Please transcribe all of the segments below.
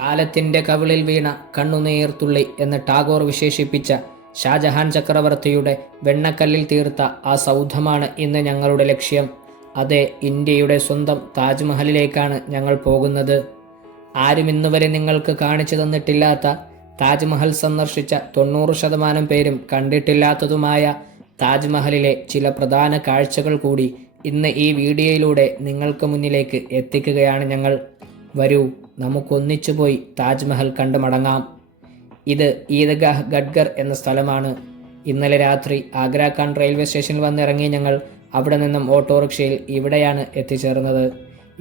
കാലത്തിൻ്റെ കവിളിൽ വീണ കണ്ണുനീർത്തുള്ളി എന്ന് ടാഗോർ വിശേഷിപ്പിച്ച ഷാജഹാൻ ചക്രവർത്തിയുടെ വെണ്ണക്കല്ലിൽ തീർത്ത ആ സൗധമാണ് ഇന്ന് ഞങ്ങളുടെ ലക്ഷ്യം. അതെ, ഇന്ത്യയുടെ സ്വന്തം താജ്മഹലിലേക്കാണ് ഞങ്ങൾ പോകുന്നത്. ആരും ഇന്നുവരെ നിങ്ങൾക്ക് കാണിച്ചു തന്നിട്ടില്ലാത്ത, താജ്മഹൽ സന്ദർശിച്ച 90% പേരും കണ്ടിട്ടില്ലാത്തതുമായ താജ്മഹലിലെ ചില പ്രധാന കാഴ്ചകൾ കൂടി ഇന്ന് ഈ വീഡിയോയിലൂടെ നിങ്ങൾക്ക് മുന്നിലേക്ക് എത്തിക്കുകയാണ് ഞങ്ങൾ. വരൂ, നമുക്കൊന്നിച്ചു പോയി താജ്മഹൽ കണ്ടു മടങ്ങാം. ഇത് ഈദ്ഗാഹ് ഗഡ്ഗർ എന്ന സ്ഥലമാണ്. ഇന്നലെ രാത്രി ആഗ്ര ഖാൻ റെയിൽവേ സ്റ്റേഷനിൽ വന്നിറങ്ങി ഞങ്ങൾ അവിടെ നിന്നും ഓട്ടോറിക്ഷയിൽ ഇവിടെയാണ് എത്തിച്ചേർന്നത്.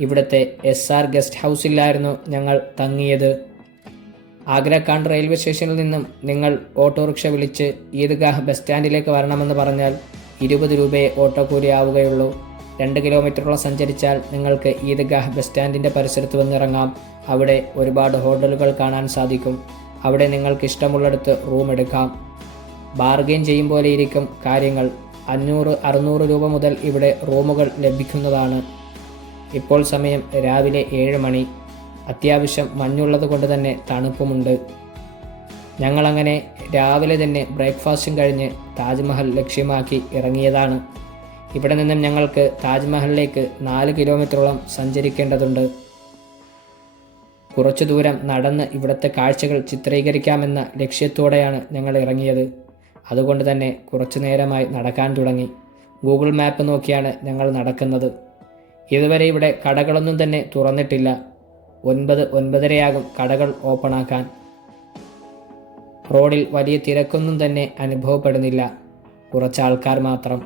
ഇവിടുത്തെ SR ഗസ്റ്റ് ഹൗസിലായിരുന്നു ഞങ്ങൾ തങ്ങിയത്. ആഗ്ര ഖാൻ റെയിൽവേ സ്റ്റേഷനിൽ നിന്നും നിങ്ങൾ ഓട്ടോറിക്ഷ വിളിച്ച് ഈദ്ഗാഹ് ബസ് സ്റ്റാൻഡിലേക്ക് വരണമെന്ന് പറഞ്ഞാൽ 20 രൂപയെ ഓട്ടോ കൂലി ആവുകയുള്ളൂ. 2 കിലോമീറ്ററോളം സഞ്ചരിച്ചാൽ നിങ്ങൾക്ക് ഈദ്ഗാഹ് ബസ് സ്റ്റാൻഡിൻ്റെ പരിസരത്ത് വന്നിറങ്ങാം. അവിടെ ഒരുപാട് ഹോട്ടലുകൾ കാണാൻ സാധിക്കും. അവിടെ നിങ്ങൾക്ക് ഇഷ്ടമുള്ളിടത്ത് റൂം എടുക്കാം. ബാർഗെയിൻ ചെയ്യും പോലെ ഇരിക്കും കാര്യങ്ങൾ. 500-600 രൂപ മുതൽ ഇവിടെ റൂമുകൾ ലഭിക്കുന്നതാണ്. ഇപ്പോൾ സമയം രാവിലെ 7 മണി. അത്യാവശ്യം മഞ്ഞുള്ളത് കൊണ്ട് തന്നെ തണുപ്പുമുണ്ട്. ഞങ്ങളങ്ങനെ രാവിലെ തന്നെ ബ്രേക്ക്ഫാസ്റ്റും കഴിഞ്ഞ് താജ്മഹൽ ലക്ഷ്യമാക്കി ഇറങ്ങിയതാണ്. ഇവിടെ നിന്നും ഞങ്ങൾക്ക് താജ്മഹലിലേക്ക് 4 കിലോമീറ്ററോളം സഞ്ചരിക്കേണ്ടതുണ്ട്. കുറച്ചു ദൂരം നടന്ന് ഇവിടുത്തെ കാഴ്ചകൾ ചിത്രീകരിക്കാമെന്ന ലക്ഷ്യത്തോടെയാണ് ഞങ്ങൾ ഇറങ്ങിയത്. അതുകൊണ്ട് തന്നെ കുറച്ചു നേരമായി നടക്കാൻ തുടങ്ങി. ഗൂഗിൾ മാപ്പ് നോക്കിയാണ് ഞങ്ങൾ നടക്കുന്നത്. ഇതുവരെ ഇവിടെ കടകളൊന്നും തന്നെ തുറന്നിട്ടില്ല. 9-9:30 കടകൾ ഓപ്പണാക്കാൻ. റോഡിൽ വലിയ തിരക്കൊന്നും തന്നെ അനുഭവപ്പെടുന്നില്ല. കുറച്ച് ആൾക്കാർ മാത്രം.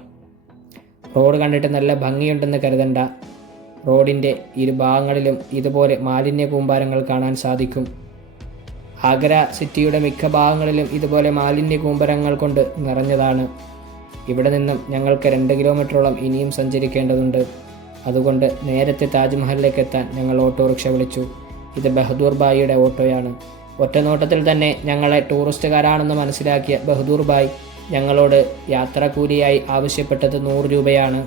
റോഡ് കണ്ടിട്ട് നല്ല ഭംഗിയുണ്ടെന്ന് കരുതണ്ട. റോഡിൻ്റെ ഇരുഭാഗങ്ങളിലും ഇതുപോലെ മാലിന്യ കൂമ്പാരങ്ങൾ കാണാൻ സാധിക്കും. ആഗ്ര സിറ്റിയുടെ മിക്ക ഭാഗങ്ങളിലും ഇതുപോലെ മാലിന്യ കൂമ്പാരങ്ങൾ കൊണ്ട് നിറഞ്ഞതാണ്. ഇവിടെ നിന്നും ഞങ്ങൾക്ക് 2 കിലോമീറ്ററോളം ഇനിയും സഞ്ചരിക്കേണ്ടതുണ്ട്. അതുകൊണ്ട് നേരത്തെ താജ്മഹലിലേക്ക് എത്താൻ ഞങ്ങൾ ഓട്ടോറിക്ഷ വിളിച്ചു. ഇത് ബഹദൂർ ഭായിയുടെ ഓട്ടോയാണ്. ഒറ്റനോട്ടത്തിൽ തന്നെ ഞങ്ങളെ ടൂറിസ്റ്റുകാരാണെന്ന് മനസ്സിലാക്കിയ ബഹദൂർ ഭായ് ഞങ്ങളോട് യാത്രാക്കൂലിയായി ആവശ്യപ്പെട്ടത് 100 രൂപയാണ്.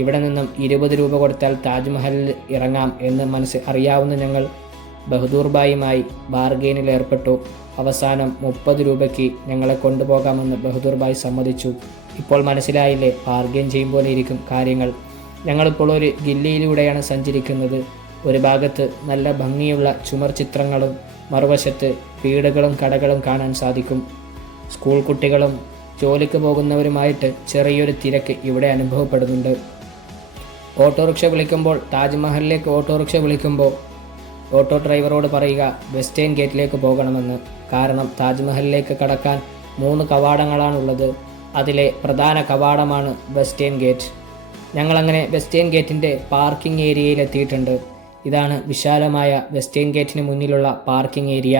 ഇവിടെ നിന്നും 20 രൂപ കൊടുത്താൽ താജ്മഹലിൽ ഇറങ്ങാം എന്ന് അറിയാവുന്ന ഞങ്ങൾ ബഹദൂർ ഭായിയുമായി ബാർഗെയിനിൽ ഏർപ്പെട്ടു. അവസാനം 30 രൂപയ്ക്ക് ഞങ്ങളെ കൊണ്ടുപോകാമെന്ന് ബഹദൂർ ഭായ് സമ്മതിച്ചു. ഇപ്പോൾ മനസ്സിലായില്ലേ, ബാർഗെയിൻ ചെയ്യും പോലെ ഇരിക്കും കാര്യങ്ങൾ. ഞങ്ങളിപ്പോൾ ഒരു ഗില്ലിയിലൂടെയാണ് സഞ്ചരിക്കുന്നത്. ഒരു ഭാഗത്ത് നല്ല ഭംഗിയുള്ള ചുമർ ചിത്രങ്ങളും മറുവശത്ത് വീടുകളും കടകളും കാണാൻ സാധിക്കും. സ്കൂൾ കുട്ടികളും ജോലിക്ക് പോകുന്നവരുമായിട്ട് ചെറിയൊരു തിരക്ക് ഇവിടെ അനുഭവപ്പെടുന്നുണ്ട്. ഓട്ടോറിക്ഷ വിളിക്കുമ്പോൾ, താജ്മഹലിലേക്ക് ഓട്ടോറിക്ഷ വിളിക്കുമ്പോൾ ഓട്ടോ ഡ്രൈവറോട് പറയുക വെസ്റ്റേൺ ഗേറ്റിലേക്ക് പോകണമെന്ന്. കാരണം താജ്മഹലിലേക്ക് കടക്കാൻ 3 കവാടങ്ങളാണുള്ളത്. അതിലെ പ്രധാന കവാടമാണ് വെസ്റ്റേൺ ഗേറ്റ്. ഞങ്ങളങ്ങനെ വെസ്റ്റേൺ ഗേറ്റിൻ്റെ പാർക്കിംഗ് ഏരിയയിൽ എത്തിയിട്ടുണ്ട്. ഇതാണ് വിശാലമായ വെസ്റ്റേൺ ഗേറ്റിന് മുന്നിലുള്ള പാർക്കിംഗ് ഏരിയ.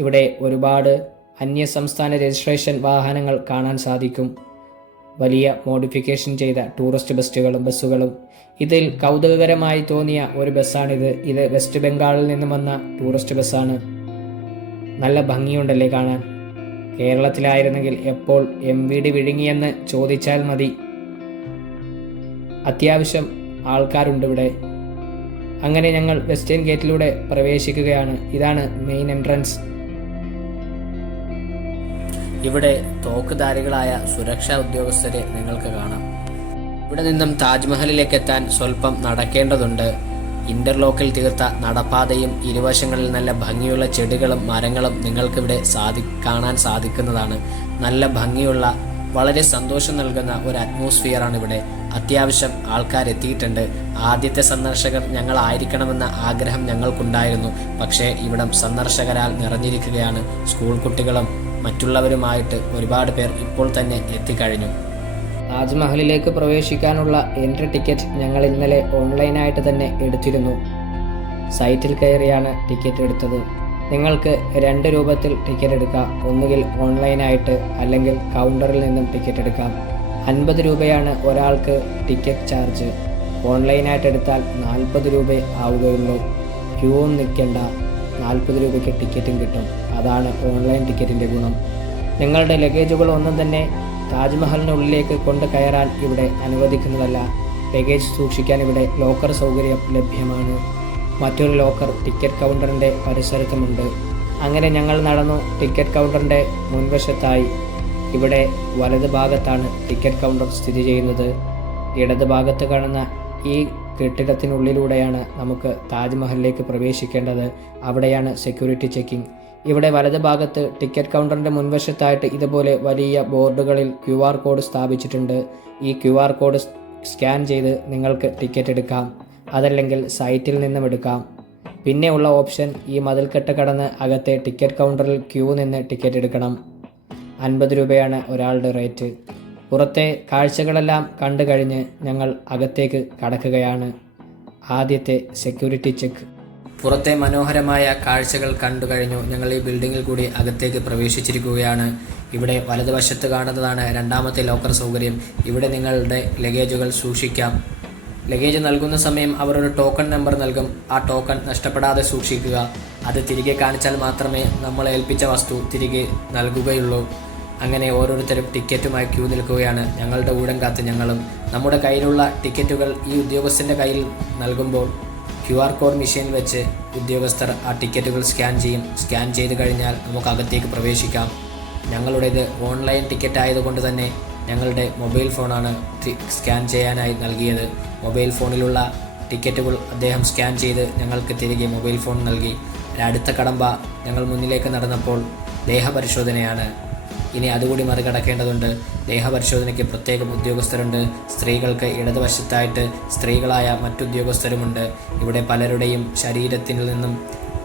ഇവിടെ ഒരുപാട് അന്യസംസ്ഥാന രജിസ്ട്രേഷൻ വാഹനങ്ങൾ കാണാൻ സാധിക്കും. വലിയ മോഡിഫിക്കേഷൻ ചെയ്ത ടൂറിസ്റ്റ് ബസ്സുകളും. ഇതിൽ കൗതുകകരമായി തോന്നിയ ഒരു ബസ്സാണിത്. ഇത് വെസ്റ്റ് ബംഗാളിൽ നിന്നും വന്ന ടൂറിസ്റ്റ് ബസ്സാണ്. നല്ല ഭംഗിയുണ്ടല്ലേ കാണാൻ. കേരളത്തിലായിരുന്നെങ്കിൽ എപ്പോൾ MVD വിഴുങ്ങിയെന്ന് ചോദിച്ചാൽ മതി. അത്യാവശ്യം ആൾക്കാരുണ്ട് ഇവിടെ. അങ്ങനെ ഞങ്ങൾ വെസ്റ്റേൺ ഗേറ്റിലൂടെ പ്രവേശിക്കുകയാണ്. ഇതാണ് മെയിൻ എൻട്രൻസ്. ഇവിടെ തോക്കുധാരികളായ സുരക്ഷാ ഉദ്യോഗസ്ഥരെ നിങ്ങൾക്ക് കാണാം. ഇവിടെ നിന്നും താജ്മഹലിലേക്ക് എത്താൻ സ്വല്പം നടക്കേണ്ടതുണ്ട്. ഇന്റർലോക്കിൽ തീർത്ത നടപ്പാതയും ഇരുവശങ്ങളിൽ നല്ല ഭംഗിയുള്ള ചെടികളും മരങ്ങളും നിങ്ങൾക്കിവിടെ കാണാൻ സാധിക്കുന്നതാണ്. നല്ല ഭംഗിയുള്ള, വളരെ സന്തോഷം നൽകുന്ന ഒരു അറ്റ്മോസ്ഫിയറാണ് ഇവിടെ. അത്യാവശ്യം ആൾക്കാർ എത്തിയിട്ടുണ്ട്. ആദ്യത്തെ സന്ദർശകർ ഞങ്ങളായിരിക്കണമെന്ന ആഗ്രഹം ഞങ്ങൾക്കുണ്ടായിരുന്നു. പക്ഷേ ഇവിടം സന്ദർശകരാൽ നിറഞ്ഞിരിക്കുകയാണ്. സ്കൂൾ കുട്ടികളും മറ്റുള്ളവരുമായിട്ട് ഒരുപാട് പേർ ഇപ്പോൾ തന്നെ എത്തിക്കഴിഞ്ഞു. താജ്മഹലിലേക്ക് പ്രവേശിക്കാനുള്ള എൻട്രി ടിക്കറ്റ് ഞങ്ങൾ ഇന്നലെ ഓൺലൈനായിട്ട് തന്നെ എടുത്തിരുന്നു. സൈറ്റിൽ കയറിയാണ് ടിക്കറ്റ് എടുത്തത്. നിങ്ങൾക്ക് 2 രൂപത്തിൽ ടിക്കറ്റ് എടുക്കാം. ഒന്നുകിൽ ഓൺലൈനായിട്ട് അല്ലെങ്കിൽ കൗണ്ടറിൽ നിന്നും ടിക്കറ്റ് എടുക്കാം. 50 രൂപയാണ് ഒരാൾക്ക് ടിക്കറ്റ് ചാർജ്. ഓൺലൈനായിട്ട് എടുത്താൽ 40 രൂപ ആവുകയുള്ളൂ. ക്യൂവും നിൽക്കേണ്ട, 40 രൂപയ്ക്ക് ടിക്കറ്റും കിട്ടും. അതാണ് ഓൺലൈൻ ടിക്കറ്റിൻ്റെ ഗുണം. നിങ്ങളുടെ ലഗേജുകളൊന്നും തന്നെ താജ്മഹലിനുള്ളിലേക്ക് കൊണ്ട് കയറാൻ ഇവിടെ അനുവദിക്കുന്നതല്ല. ലഗേജ് സൂക്ഷിക്കാൻ ഇവിടെ ലോക്കർ സൗകര്യം ലഭ്യമാണ്. മറ്റൊരു ലോക്കർ ടിക്കറ്റ് കൗണ്ടറിൻ്റെ പരിസരത്തുമുണ്ട്. അങ്ങനെ ഞങ്ങൾ നടന്നു ടിക്കറ്റ് കൗണ്ടറിൻ്റെ മുൻവശത്തായി. ഇവിടെ വലത് ഭാഗത്താണ് ടിക്കറ്റ് കൗണ്ടർ സ്ഥിതി ചെയ്യുന്നത്. ഇടത് ഭാഗത്ത് കാണുന്ന ഈ കെട്ടിടത്തിനുള്ളിലൂടെയാണ് നമുക്ക് താജ്മഹലിലേക്ക് പ്രവേശിക്കേണ്ടത്. അവിടെയാണ് സെക്യൂരിറ്റി ചെക്കിംഗ്. ഇവിടെ വലത് ഭാഗത്ത് ടിക്കറ്റ് കൗണ്ടറിൻ്റെ മുൻവശത്തായിട്ട് ഇതുപോലെ വലിയ ബോർഡുകളിൽ QR കോഡ് സ്ഥാപിച്ചിട്ടുണ്ട്. ഈ QR കോഡ് സ്കാൻ ചെയ്ത് നിങ്ങൾക്ക് ടിക്കറ്റ് എടുക്കാം. അതല്ലെങ്കിൽ സൈറ്റിൽ നിന്നും എടുക്കാം. പിന്നെ ഉള്ള ഓപ്ഷൻ ഈ മതിൽക്കെട്ട് കടന്ന് അകത്തെ ടിക്കറ്റ് കൗണ്ടറിൽ ക്യൂ നിന്ന് ടിക്കറ്റ് എടുക്കണം. 50 രൂപയാണ് ഒരാളുടെ റേറ്റ്. പുറത്തെ കാഴ്ചകളെല്ലാം കണ്ടു കഴിഞ്ഞ് ഞങ്ങൾ അകത്തേക്ക് കടക്കുകയാണ്. ആദ്യത്തെ സെക്യൂരിറ്റി ചെക്ക്. പുറത്തെ മനോഹരമായ കാഴ്ചകൾ കണ്ടു കഴിഞ്ഞു. ഞങ്ങൾ ഈ ബിൽഡിങ്ങിൽ കൂടി അകത്തേക്ക് പ്രവേശിച്ചിരിക്കുകയാണ്. ഇവിടെ വലതുവശത്ത് കാണുന്നതാണ് രണ്ടാമത്തെ ലോക്കർ സൗകര്യം. ഇവിടെ നിങ്ങളുടെ ലഗേജുകൾ സൂക്ഷിക്കാം. ലഗേജ് നൽകുന്ന സമയം അവർ ഒരു ടോക്കൺ നമ്പർ നൽകും. ആ ടോക്കൺ നഷ്ടപ്പെടാതെ സൂക്ഷിക്കുക. അത് തിരികെ കാണിച്ചാൽ മാത്രമേ നമ്മൾ ഏൽപ്പിച്ച വസ്തു തിരികെ നൽകുകയുള്ളൂ. അങ്ങനെ ഓരോരുത്തരും ടിക്കറ്റുമായി ക്യൂ നിൽക്കുകയാണ്. ഞങ്ങളുടെ ഊഴം കാത്ത് ഞങ്ങളും. നമ്മുടെ കയ്യിലുള്ള ടിക്കറ്റുകൾ ഈ ഉദ്യോഗസ്ഥൻ്റെ കയ്യിൽ നൽകുമ്പോൾ QR കോഡ് മെഷീനിൽ വെച്ച് ഉദ്യോഗസ്ഥർ ആ ടിക്കറ്റുകൾ സ്കാൻ ചെയ്യും. സ്കാൻ ചെയ്ത് കഴിഞ്ഞാൽ നമുക്ക് അകത്തേക്ക് പ്രവേശിക്കാം. ഞങ്ങളുടേത് ഓൺലൈൻ ടിക്കറ്റ് ആയതുകൊണ്ട് തന്നെ ഞങ്ങളുടെ മൊബൈൽ ഫോണാണ് സ്കാൻ ചെയ്യാനായി നൽകിയത്. മൊബൈൽ ഫോണിലുള്ള ടിക്കറ്റുകൾ അദ്ദേഹം സ്കാൻ ചെയ്ത് ഞങ്ങൾക്ക് തിരികെ മൊബൈൽ ഫോൺ നൽകി. അടുത്ത കടമ്പ ഞങ്ങൾ മുന്നിലേക്ക് നടന്നപ്പോൾ ദേഹപരിശോധനയാണ്. ഇനി അതുകൂടി മറികടക്കേണ്ടതുണ്ട്. ദേഹപരിശോധനയ്ക്ക് പ്രത്യേകം ഉദ്യോഗസ്ഥരുണ്ട്. സ്ത്രീകൾക്ക് ഇടതുവശത്തായിട്ട് സ്ത്രീകളായ മറ്റുദ്യോഗസ്ഥരുമുണ്ട്. ഇവിടെ പലരുടെയും ശരീരത്തിൽ നിന്നും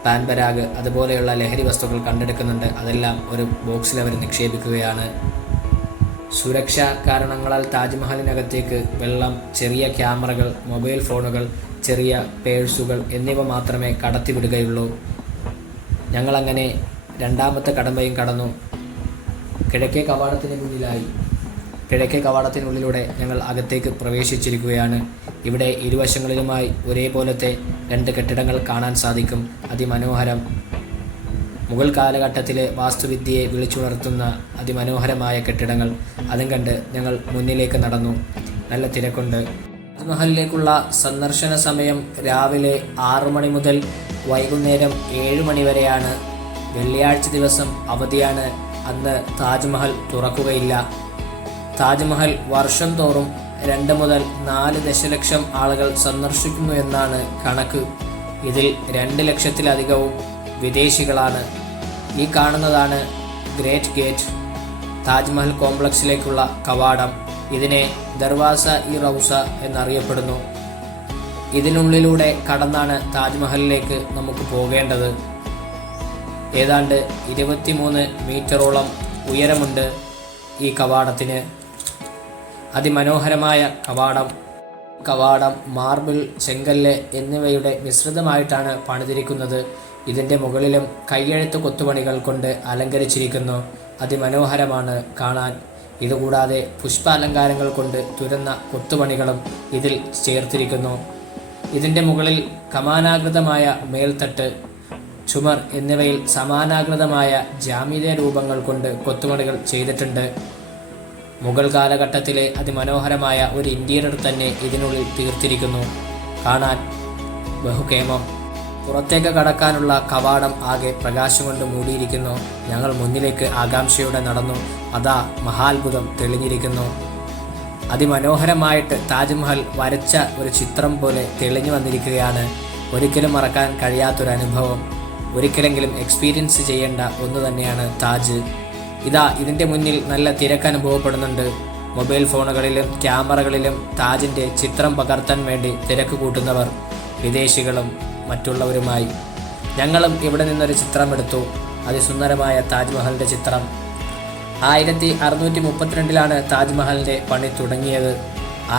പാൻപരാഗ് അതുപോലെയുള്ള ലഹരി വസ്തുക്കൾ കണ്ടെടുക്കുന്നുണ്ട്. അതെല്ലാം ഒരു ബോക്സിൽ അവർ നിക്ഷേപിക്കുകയാണ്. സുരക്ഷാ കാരണങ്ങളാൽ താജ്മഹലിനകത്തേക്ക് വെള്ളം, ചെറിയ ക്യാമറകൾ, മൊബൈൽ ഫോണുകൾ, ചെറിയ പേഴ്സുകൾ എന്നിവ മാത്രമേ കടത്തിവിടുകയുള്ളൂ. ഞങ്ങളങ്ങനെ രണ്ടാമത്തെ കടമ്പയും കടന്നു. കിഴക്കേ കവാടത്തിനുള്ളിലൂടെ ഞങ്ങൾ അകത്തേക്ക് പ്രവേശിച്ചിരിക്കുകയാണ്. ഇവിടെ ഇരുവശങ്ങളിലുമായി ഒരേപോലത്തെ 2 കെട്ടിടങ്ങൾ കാണാൻ സാധിക്കും. അതിമനോഹരം. മുഗൾ കാലഘട്ടത്തിലെ വാസ്തുവിദ്യയെ വിളിച്ചുണർത്തുന്ന അതിമനോഹരമായ കെട്ടിടങ്ങൾ. അതും കണ്ട് ഞങ്ങൾ മുന്നിലേക്ക് നടന്നു. നല്ല തിരക്കുണ്ട്. താജ്മഹലിലേക്കുള്ള സന്ദർശന സമയം രാവിലെ 6 മണി മുതൽ വൈകുന്നേരം 7 മണി വരെയാണ്. വെള്ളിയാഴ്ച ദിവസം അവധിയാണ്. അന്ന് താജ്മഹൽ തുറക്കുകയില്ല. താജ്മഹൽ വർഷം തോറും 2 മുതൽ 4 ദശലക്ഷം ആളുകൾ സന്ദർശിക്കുന്നു എന്നാണ് കണക്ക്. ഇതിൽ 2 ലക്ഷത്തിലധികവും വിദേശികളാണ്. ഈ കാണുന്നതാണ് ഗ്രേറ്റ് ഗേറ്റ്, താജ്മഹൽ കോംപ്ലക്സിലേക്കുള്ള കവാടം. ഇതിനെ ദർവാസ-ഇ-റൗസ എന്നറിയപ്പെടുന്നു. ഇതിനുള്ളിലൂടെ കടന്നാണ് താജ്മഹലിലേക്ക് നമുക്ക് പോകേണ്ടത്. ഏതാണ്ട് 23 മീറ്ററോളം ഉയരമുണ്ട് ഈ കവാടത്തിന്. അതിമനോഹരമായ കവാടം മാർബിൾ, ചെങ്കല്ല് എന്നിവയുടെ മിശ്രിതമായിട്ടാണ് പണിതിരിക്കുന്നത്. ഇതിൻ്റെ മുകളിലും കയ്യെഴുത്ത് കൊത്തുപണികൾ കൊണ്ട് അലങ്കരിച്ചിരിക്കുന്നു. അതിമനോഹരമാണ് കാണാൻ. ഇതുകൂടാതെ പുഷ്പാലങ്കാരങ്ങൾ കൊണ്ട് തുരന്ന കൊത്തുപണികളും ഇതിൽ ചേർത്തിരിക്കുന്നു. ഇതിൻ്റെ മുകളിൽ കമാനാകൃതമായ മേൽത്തട്ട്, ചുമർ എന്നിവയിൽ സമാനാകൃതമായ ജാമിതീയ രൂപങ്ങൾ കൊണ്ട് കൊത്തുപണികൾ ചെയ്തിട്ടുണ്ട്. മുഗൾ കാലഘട്ടത്തിലെ അതിമനോഹരമായ ഒരു ഇന്റീരിയർ തന്നെ ഇതിനുള്ളിൽ തീർത്തിരിക്കുന്നു. കാണാൻ ബഹുകേമം. പുറത്തേക്ക് കടക്കാനുള്ള കവാടം ആകെ പ്രകാശം കൊണ്ട് മൂടിയിരിക്കുന്നു. ഞങ്ങൾ മുന്നിലേക്ക് ആകാംക്ഷയോടെ നടന്നു. അതാ മഹാത്ഭുതം തെളിഞ്ഞിരിക്കുന്നു. അതിമനോഹരമായിട്ട് താജ്മഹൽ വരച്ച ഒരു ചിത്രം പോലെ തെളിഞ്ഞു വന്നിരിക്കുകയാണ്. ഒരിക്കലും മറക്കാൻ കഴിയാത്തൊരനുഭവം. ഒരിക്കലെങ്കിലും എക്സ്പീരിയൻസ് ചെയ്യേണ്ട ഒന്ന് തന്നെയാണ് താജ്. ഇതാ ഇതിൻ്റെ മുന്നിൽ നല്ല തിരക്ക് അനുഭവപ്പെടുന്നുണ്ട്. മൊബൈൽ ഫോണുകളിലും ക്യാമറകളിലും താജിൻ്റെ ചിത്രം പകർത്താൻ വേണ്ടി തിരക്ക് കൂട്ടുന്നവർ, വിദേശികളും മറ്റുള്ളവരുമായി. ഞങ്ങളും ഇവിടെ നിന്നൊരു ചിത്രം എടുത്തു. അതിസുന്ദരമായ താജ്മഹലിൻ്റെ ചിത്രം. 1632 താജ്മഹലിൻ്റെ പണി തുടങ്ങിയത്.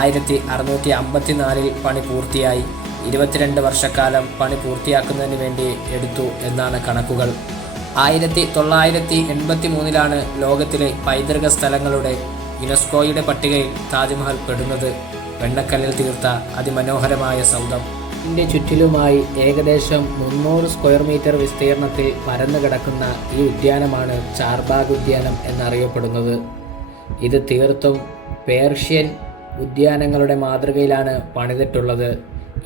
1654 പണി പൂർത്തിയായി. 22 വർഷക്കാലം പണി പൂർത്തിയാക്കുന്നതിന് വേണ്ടി എടുത്തു എന്നാണ് കണക്കുകൾ. 1983 ലോകത്തിലെ പൈതൃക സ്ഥലങ്ങളുടെ യുനെസ്കോയുടെ പട്ടികയിൽ താജ്മഹൽ പെടുന്നത്. വെണ്ണക്കല്ലിൽ തീർത്ത അതിമനോഹരമായ സൗധം. ഇതിൻ്റെ ചുറ്റിലുമായി ഏകദേശം 300 സ്ക്വയർ മീറ്റർ വിസ്തീർണത്തിൽ പരന്നു കിടക്കുന്ന ഈ ഉദ്യാനമാണ് ചാർബാഗ് ഉദ്യാനം എന്നറിയപ്പെടുന്നത്. ഇത് തീർത്തും പേർഷ്യൻ ഉദ്യാനങ്ങളുടെ മാതൃകയിലാണ് പണിതിട്ടുള്ളത്.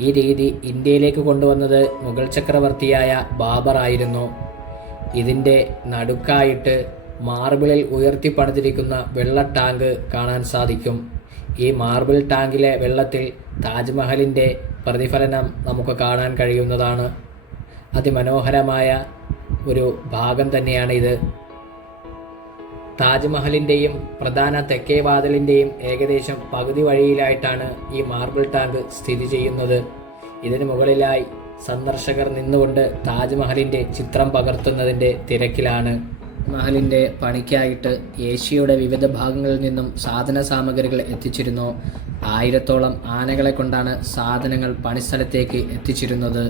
ഈ രീതി ഇന്ത്യയിലേക്ക് കൊണ്ടുവന്നത് മുഗൾ ചക്രവർത്തിയായ ബാബർ ആയിരുന്നു. ഇതിൻ്റെ നടുക്കായിട്ട് മാർബിളിൽ ഉയർത്തിപ്പണിതിരിക്കുന്ന വെള്ള ടാങ്ക് കാണാൻ സാധിക്കും. ഈ മാർബിൾ ടാങ്കിലെ വെള്ളത്തിൽ താജ്മഹലിൻ്റെ പ്രതിഫലനം നമുക്ക് കാണാൻ കഴിയുന്നതാണ്. അതിമനോഹരമായ ഒരു ഭാഗം തന്നെയാണ് ഇത്. താജ്മഹലിൻ്റെയും പ്രധാന തെക്കേ വാതിലിൻ്റെയും ഏകദേശം പകുതി വഴിയിലായിട്ടാണ് ഈ മാർബിൾ ടാങ്ക് സ്ഥിതി ചെയ്യുന്നത്. ഇതിനു മുകളിലായി സന്ദർശകർ നിന്നുകൊണ്ട് താജ്മഹലിൻ്റെ ചിത്രം പകർത്തുന്നതിൻ്റെ തിരക്കിലാണ്. മഹലിൻ്റെ പണിക്കായിട്ട് ഏഷ്യയുടെ വിവിധ ഭാഗങ്ങളിൽ നിന്നും സാധന സാമഗ്രികൾ എത്തിച്ചിരുന്നു. 1000-ഓളം ആനകളെ കൊണ്ടാണ് സാധനങ്ങൾ പണിസ്ഥലത്തേക്ക് എത്തിച്ചിരുന്നത്.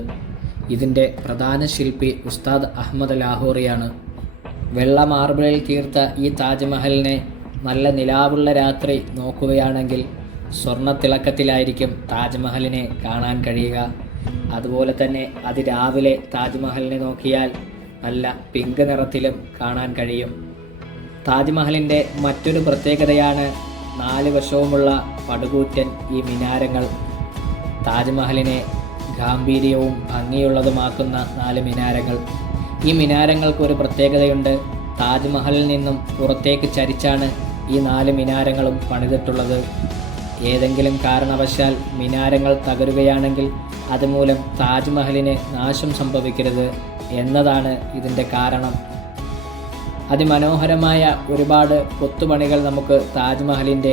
ഇതിൻ്റെ പ്രധാന ശില്പി ഉസ്താദ് അഹമ്മദ് ലാഹോറിയാണ്. വെള്ള മാർബിളിൽ തീർത്ത ഈ താജ്മഹലിനെ നല്ല നിലാവുള്ള രാത്രി നോക്കുകയാണെങ്കിൽ സ്വർണ്ണത്തിളക്കത്തിലായിരിക്കും താജ്മഹലിനെ കാണാൻ കഴിയുക. അതുപോലെ തന്നെ അതിരാവിലെ താജ്മഹലിനെ നോക്കിയാൽ നല്ല പിങ്ക് നിറത്തിലും കാണാൻ കഴിയും. താജ്മഹലിൻ്റെ മറ്റൊരു പ്രത്യേകതയാണ് 4 വശവുമുള്ള പടുകൂറ്റൻ ഈ മിനാരങ്ങൾ. താജ്മഹലിനെ ഗാംഭീര്യവും ഭംഗിയുള്ളതുമാക്കുന്ന 4 മിനാരങ്ങൾ. ഈ മിനാരങ്ങൾക്കൊരു പ്രത്യേകതയുണ്ട്. താജ്മഹലിൽ നിന്നും പുറത്തേക്ക് ചരിച്ചാണ് ഈ 4 മിനാരങ്ങളും പണിതിട്ടുള്ളത്. ഏതെങ്കിലും കാരണവശാൽ മിനാരങ്ങൾ തകരുകയാണെങ്കിൽ അതുമൂലം താജ്മഹലിന് നാശം സംഭവിക്കരുത് എന്നതാണ് ഇതിൻ്റെ കാരണം. അതിമനോഹരമായ ഒരുപാട് കൊത്തുപണികൾ നമുക്ക് താജ്മഹലിൻ്റെ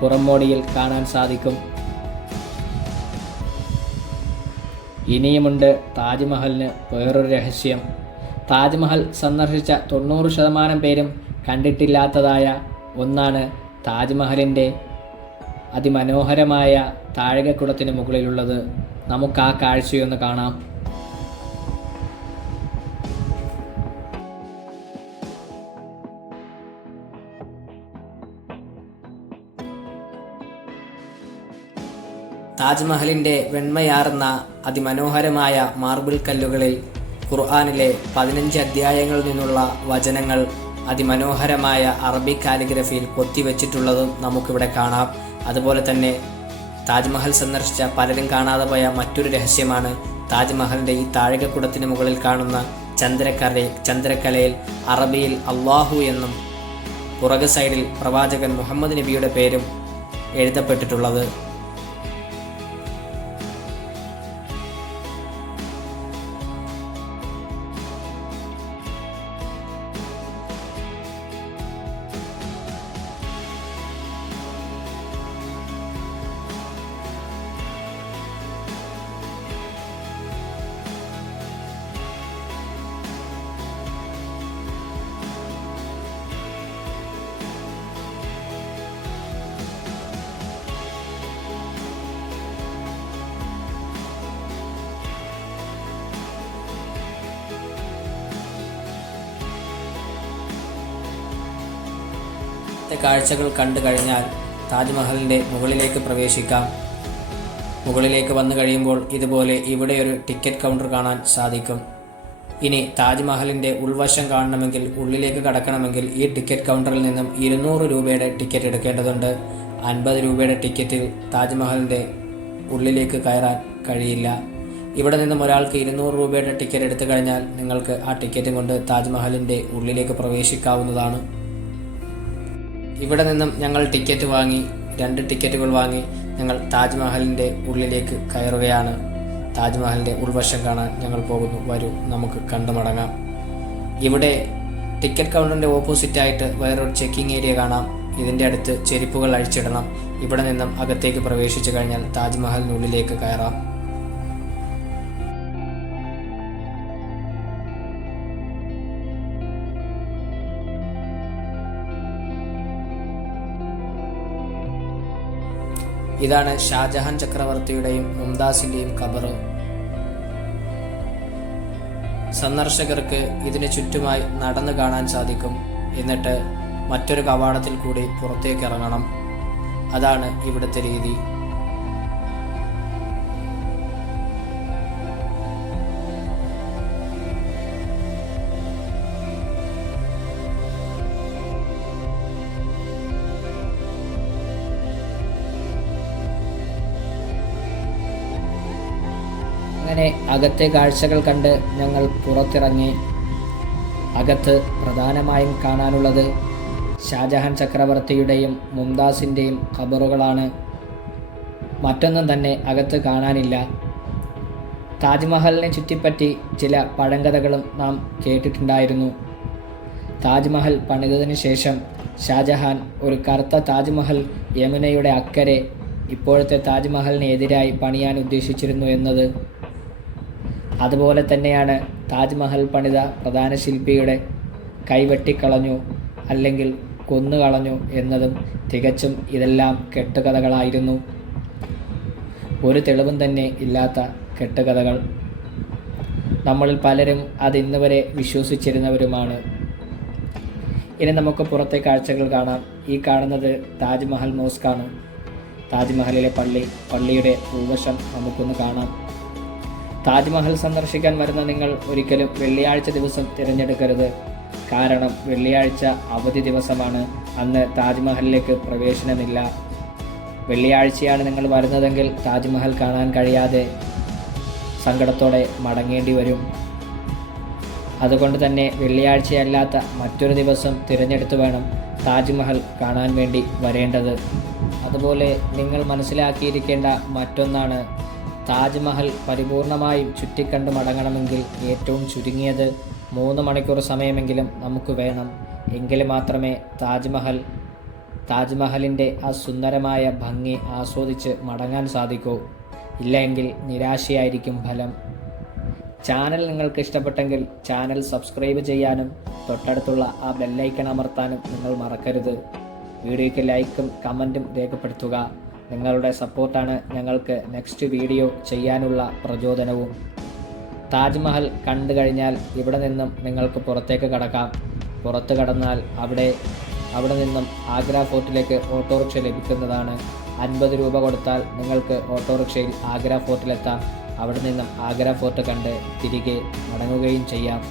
പുറംമോടിയിൽ കാണാൻ സാധിക്കും. ഇനിയുമുണ്ട് താജ്മഹലിന് വേറൊരു രഹസ്യം. താജ്മഹൽ സന്ദർശിച്ച 90% പേരും കണ്ടിട്ടില്ലാത്തതായ ഒന്നാണ് താജ്മഹലിൻ്റെ അതിമനോഹരമായ താഴികക്കുടത്തിന് മുകളിലുള്ളത്. നമുക്ക് ആ കാഴ്ചയൊന്ന് കാണാം. താജ്മഹലിൻ്റെ വെണ്മയാർന്ന അതിമനോഹരമായ മാർബിൾ കല്ലുകളിൽ ഖുർആനിലെ 15 അധ്യായങ്ങളിൽ നിന്നുള്ള വചനങ്ങൾ അതിമനോഹരമായ അറബിക് കാലിഗ്രഫിയിൽ കൊത്തിവെച്ചിട്ടുള്ളതും നമുക്കിവിടെ കാണാം. അതുപോലെ തന്നെ താജ്മഹൽ സന്ദർശിച്ച പലരും കാണാതെ പോയ മറ്റൊരു രഹസ്യമാണ് താജ്മഹലിൻ്റെ ഈ താഴികക്കുടത്തിന് മുകളിൽ കാണുന്ന ചന്ദ്രക്കലയിൽ അറബിയിൽ അള്ളാഹു എന്നും പുറകു സൈഡിൽ പ്രവാചകൻ മുഹമ്മദ് നബിയുടെ പേരും എഴുതപ്പെട്ടിട്ടുള്ളത്. കാഴ്ചകൾ കണ്ടു കഴിഞ്ഞാൽ താജ്മഹലിൻ്റെ മുകളിലേക്ക് പ്രവേശിക്കാം. മുകളിലേക്ക് വന്നു കഴിയുമ്പോൾ ഇതുപോലെ ഇവിടെ ഒരു ടിക്കറ്റ് കൗണ്ടർ കാണാൻ സാധിക്കും. ഇനി താജ്മഹലിൻ്റെ ഉൾവശം കാണണമെങ്കിൽ, ഉള്ളിലേക്ക് കടക്കണമെങ്കിൽ ഈ ടിക്കറ്റ് കൗണ്ടറിൽ നിന്നും 200 രൂപയുടെ ടിക്കറ്റ് എടുക്കേണ്ടതുണ്ട്. 50 രൂപയുടെ ടിക്കറ്റിൽ താജ്മഹലിൻ്റെ ഉള്ളിലേക്ക് കയറാൻ കഴിയില്ല. ഇവിടെ നിന്നും ഒരാൾക്ക് 200 രൂപയുടെ ടിക്കറ്റ് എടുത്തു കഴിഞ്ഞാൽ നിങ്ങൾക്ക് ആ ടിക്കറ്റ് കൊണ്ട് താജ്മഹലിൻ്റെ ഉള്ളിലേക്ക് പ്രവേശിക്കാവുന്നതാണ്. ഇവിടെ നിന്നും ഞങ്ങൾ ടിക്കറ്റ് വാങ്ങി, 2 ടിക്കറ്റുകൾ വാങ്ങി ഞങ്ങൾ താജ്മഹലിൻ്റെ ഉള്ളിലേക്ക് കയറുകയാണ്. താജ്മഹലിൻ്റെ ഉൾവശം കാണാൻ ഞങ്ങൾ പോകുന്നു. വരൂ, നമുക്ക് കണ്ടു മടങ്ങാം. ഇവിടെ ടിക്കറ്റ് കൗണ്ടറിൻ്റെ ഓപ്പോസിറ്റായിട്ട് വേറൊരു ചെക്കിംഗ് ഏരിയ കാണാം. ഇതിൻ്റെ അടുത്ത് ചെരുപ്പുകൾ അഴിച്ചിടണം. ഇവിടെ നിന്നും അകത്തേക്ക് പ്രവേശിച്ചു കഴിഞ്ഞാൽ താജ്മഹലിനുള്ളിലേക്ക് കയറാം. ഇതാണ് ഷാജഹാൻ ചക്രവർത്തിയുടെയും മുംതാസിൻ്റെയും ഖബർ. സന്ദർശകർക്ക് ഇതിന് ചുറ്റുമായി നടന്നു കാണാൻ സാധിക്കും. എന്നിട്ട് മറ്റൊരു കവാടത്തിൽ കൂടി പുറത്തേക്ക് ഇറങ്ങണം. അതാണ് ഇവിടുത്തെ രീതി. അങ്ങനെ അകത്തെ കാഴ്ചകൾ കണ്ട് ഞങ്ങൾ പുറത്തിറങ്ങി. അകത്ത് പ്രധാനമായും കാണാനുള്ളത് ഷാജഹാൻ ചക്രവർത്തിയുടെയും മുംതാസിൻ്റെയും ഖബറുകളാണ്. മറ്റൊന്നും തന്നെ അകത്ത് കാണാനില്ല. താജ്മഹലിനെ ചുറ്റിപ്പറ്റി ചില പഴങ്കഥകളും നാം കേട്ടിട്ടുണ്ടായിരുന്നു. താജ്മഹൽ പണിതതിനു ശേഷം ഷാജഹാൻ ഒരു കറുത്ത താജ്മഹൽ യമുനയുടെ അക്കരെ ഇപ്പോഴത്തെ താജ്മഹലിന് എതിരായി പണിയാൻ ഉദ്ദേശിച്ചിരുന്നു എന്നത്. അതുപോലെ തന്നെയാണ് താജ്മഹൽ പണിത പ്രധാന ശില്പിയുടെ കൈവെട്ടിക്കളഞ്ഞു അല്ലെങ്കിൽ കൊന്നുകളഞ്ഞു എന്നതും തികച്ചും ഇതെല്ലാം കെട്ടുകഥകളായിരുന്നു. ഒരു തെളിവും തന്നെ ഇല്ലാത്ത കെട്ടുകഥകൾ. നമ്മളിൽ പലരും അതിന്ന് വരെ വിശ്വസിച്ചിരുന്നവരുമാണ്. ഇനി നമുക്ക് പുറത്തെ കാഴ്ചകൾ കാണാം. ഈ കാണുന്നത് താജ്മഹൽ മോസ്കാണ്. താജ്മഹലിലെ പള്ളിയുടെ ഉൾവശം നമുക്കൊന്ന് കാണാം. താജ്മഹൽ സന്ദർശിക്കാൻ വരുന്ന നിങ്ങൾ ഒരിക്കലും വെള്ളിയാഴ്ച ദിവസം തിരഞ്ഞെടുക്കരുത്. കാരണം വെള്ളിയാഴ്ച അവധി ദിവസമാണ്. അന്ന് താജ്മഹലിലേക്ക് പ്രവേശനമില്ല. വെള്ളിയാഴ്ചയാണ് നിങ്ങൾ വരുന്നതെങ്കിൽ താജ്മഹൽ കാണാൻ കഴിയാതെ സങ്കടത്തോടെ മടങ്ങേണ്ടി വരും. അതുകൊണ്ട് തന്നെ വെള്ളിയാഴ്ചയല്ലാത്ത മറ്റൊരു ദിവസം തിരഞ്ഞെടുത്ത് വേണം താജ്മഹൽ കാണാൻ വേണ്ടി വരേണ്ടത്. അതുപോലെ നിങ്ങൾ മനസ്സിലാക്കിയിരിക്കേണ്ട മറ്റൊന്നാണ്, താജ്മഹൽ പരിപൂർണമായും ചുറ്റിക്കണ്ട് മടങ്ങണമെങ്കിൽ ഏറ്റവും ചുരുങ്ങിയത് 3 മണിക്കൂർ സമയമെങ്കിലും നമുക്ക് വേണം. എങ്കിൽ മാത്രമേ താജ്മഹലിൻ്റെ ആ സുന്ദരമായ ഭംഗി ആസ്വദിച്ച് മടങ്ങാൻ സാധിക്കൂ. ഇല്ലെങ്കിൽ നിരാശയായിരിക്കും ഫലം. ചാനൽ നിങ്ങൾക്ക് ഇഷ്ടപ്പെട്ടെങ്കിൽ ചാനൽ സബ്സ്ക്രൈബ് ചെയ്യാനും തൊട്ടടുത്തുള്ള ആ ബെല്ലൈക്കൺ അമർത്താനും നിങ്ങൾ മറക്കരുത്. വീഡിയോയ്ക്ക് ലൈക്കും കമൻറ്റും രേഖപ്പെടുത്തുക. നിങ്ങളുടെ സപ്പോർട്ടാണ് ഞങ്ങൾക്ക് നെക്സ്റ്റ് വീഡിയോ ചെയ്യാനുള്ള പ്രചോദനവും. താജ്മഹൽ കണ്ടു കഴിഞ്ഞാൽ ഇവിടെ നിന്നും നിങ്ങൾക്ക് പുറത്തേക്ക് കടക്കാം. പുറത്ത് കടന്നാൽ അവിടെ നിന്നും ആഗ്ര ഫോർട്ടിലേക്ക് ഓട്ടോറിക്ഷ ലഭിക്കുന്നതാണ്. 50 രൂപ കൊടുത്താൽ നിങ്ങൾക്ക് ഓട്ടോറിക്ഷയിൽ ആഗ്ര ഫോർട്ടിലെത്താം. അവിടെ നിന്നും ആഗ്ര ഫോർട്ട് കണ്ട് തിരികെ മടങ്ങുകയും ചെയ്യാം.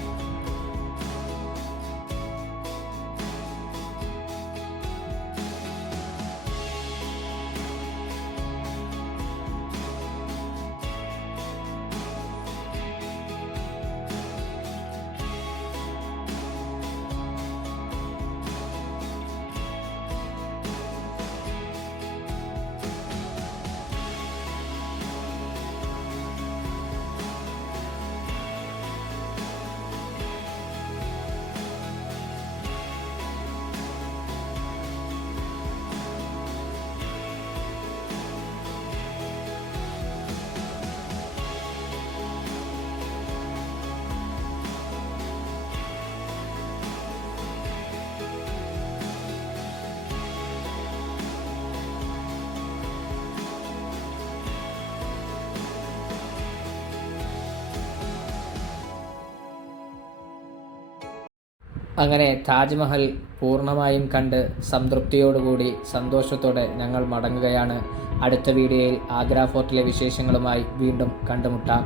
അങ്ങനെ താജ്മഹൽ പൂർണ്ണമായും കണ്ട് സംതൃപ്തിയോടുകൂടി സന്തോഷത്തോടെ ഞങ്ങൾ മടങ്ങുകയാണ്. അടുത്ത വീഡിയോയിൽ ആഗ്ര ഫോർട്ടിലെ വിശേഷങ്ങളുമായി വീണ്ടും കണ്ടുമുട്ടാം.